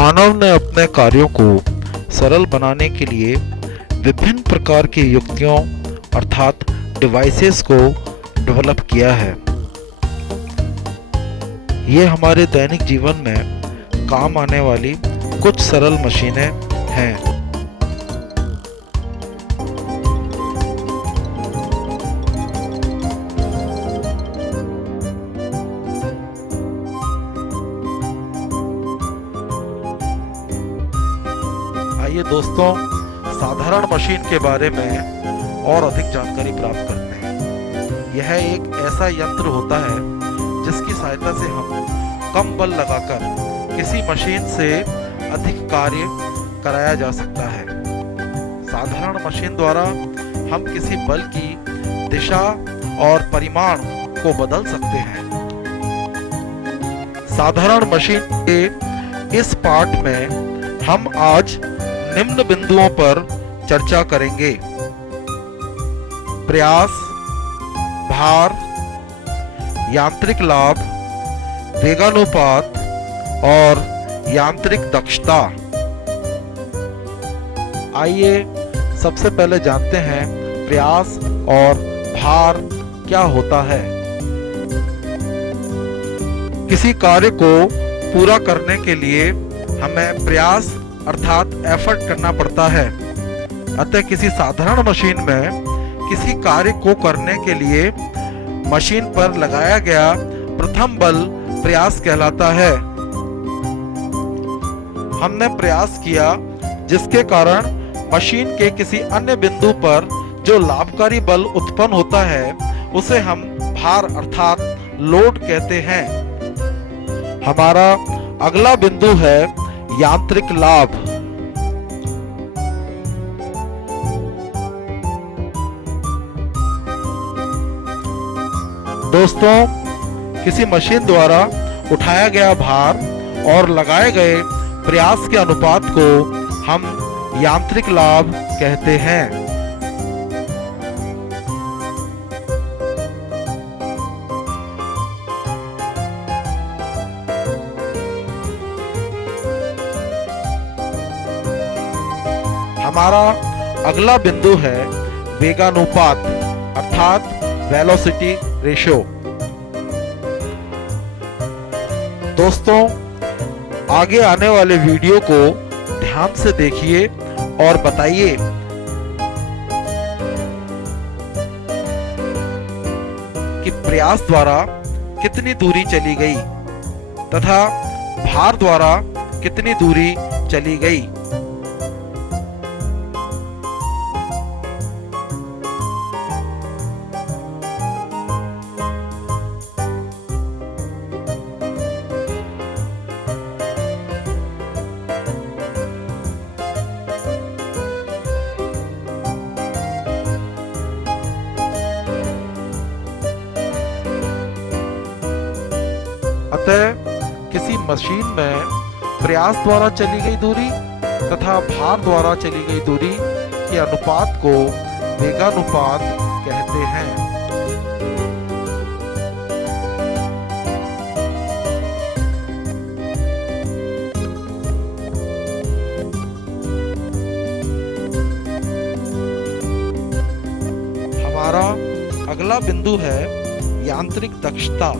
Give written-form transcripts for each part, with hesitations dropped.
मानव ने अपने कार्यों को सरल बनाने के लिए विभिन्न प्रकार की युक्तियों अर्थात डिवाइसेस को डेवलप किया है। ये हमारे दैनिक जीवन में काम आने वाली कुछ सरल मशीनें हैं। आइए दोस्तों, साधारण मशीन के बारे में और अधिक जानकारी प्राप्त करते हैं। यह एक ऐसा यंत्र होता है जिसकी सहायता से हम कम बल लगाकर किसी मशीन से अधिक कार्य कराया जा सकता है। साधारण मशीन द्वारा हम किसी बल की दिशा और परिमाण को बदल सकते हैं। साधारण मशीन के इस पाठ में हम आज निम्न बिंदुओं पर चर्चा करेंगे: प्रयास, भार, यांत्रिक लाभ, वेगानुपात और यांत्रिक दक्षता। आइए सबसे पहले जानते हैं प्रयास और भार क्या होता है। किसी कार्य को पूरा करने के लिए हमें प्रयास अर्थात एफर्ट करना पड़ता है। अतः किसी साधारण मशीन में किसी कार्य को करने के लिए मशीन पर लगाया गया प्रथम बल प्रयास कहलाता है। हमने प्रयास किया जिसके कारण मशीन के किसी अन्य बिंदु पर जो लाभकारी बल उत्पन्न होता है उसे हम भार अर्थात लोड कहते हैं। हमारा अगला बिंदु है यांत्रिक लाभ। दोस्तों, किसी मशीन द्वारा उठाया गया भार और लगाए गए प्रयास के अनुपात को हम यांत्रिक लाभ कहते हैं। हमारा अगला बिंदु है वेगानुपात अर्थात वेलोसिटी रेशियो। दोस्तों, आगे आने वाले वीडियो को ध्यान से देखिए और बताइए कि प्रयास द्वारा कितनी दूरी चली गई तथा भार द्वारा कितनी दूरी चली गई। अतः किसी मशीन में प्रयास द्वारा चली गई दूरी तथा भार द्वारा चली गई दूरी के अनुपात को वेगानुपात कहते हैं। हमारा अगला बिंदु है यांत्रिक दक्षता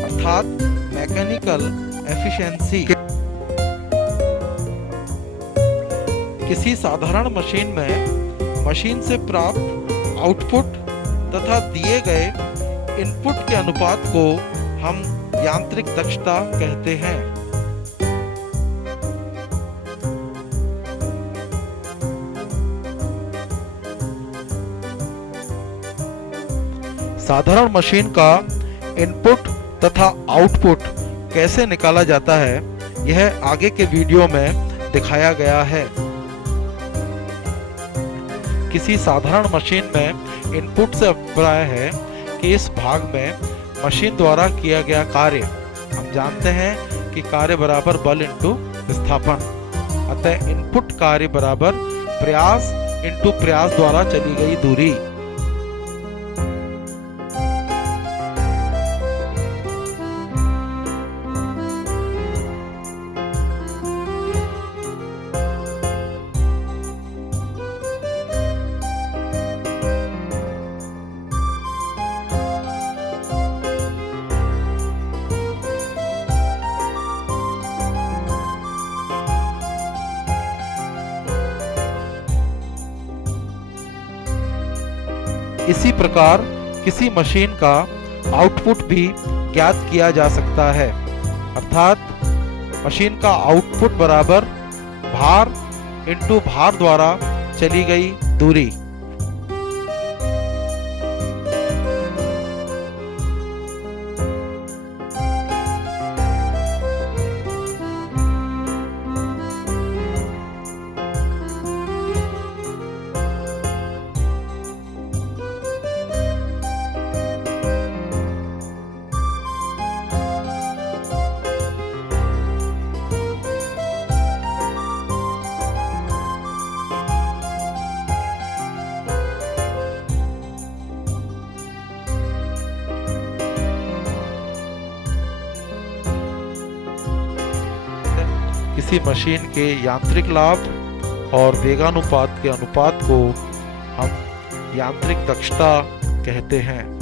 अर्थात मैकेनिकल एफिशिएंसी। किसी साधारण मशीन में मशीन से प्राप्त आउटपुट तथा दिए गए इनपुट के अनुपात को हम यांत्रिक दक्षता कहते हैं। साधारण मशीन का इनपुट तथा आउटपुट कैसे निकाला जाता है यह आगे के वीडियो में दिखाया गया है। किसी साधारण मशीन में इनपुट से अभिप्राय है कि इस भाग में मशीन द्वारा किया गया कार्य। हम जानते हैं कि कार्य बराबर बल इंटू विस्थापन। अतः इनपुट कार्य बराबर प्रयास इंटू प्रयास द्वारा चली गई दूरी। इसी प्रकार किसी मशीन का आउटपुट भी ज्ञात किया जा सकता है, अर्थात मशीन का आउटपुट बराबर भार इंटू भार द्वारा चली गई दूरी। किसी मशीन के यांत्रिक लाभ और वेगानुपात के अनुपात को हम यांत्रिक दक्षता कहते हैं।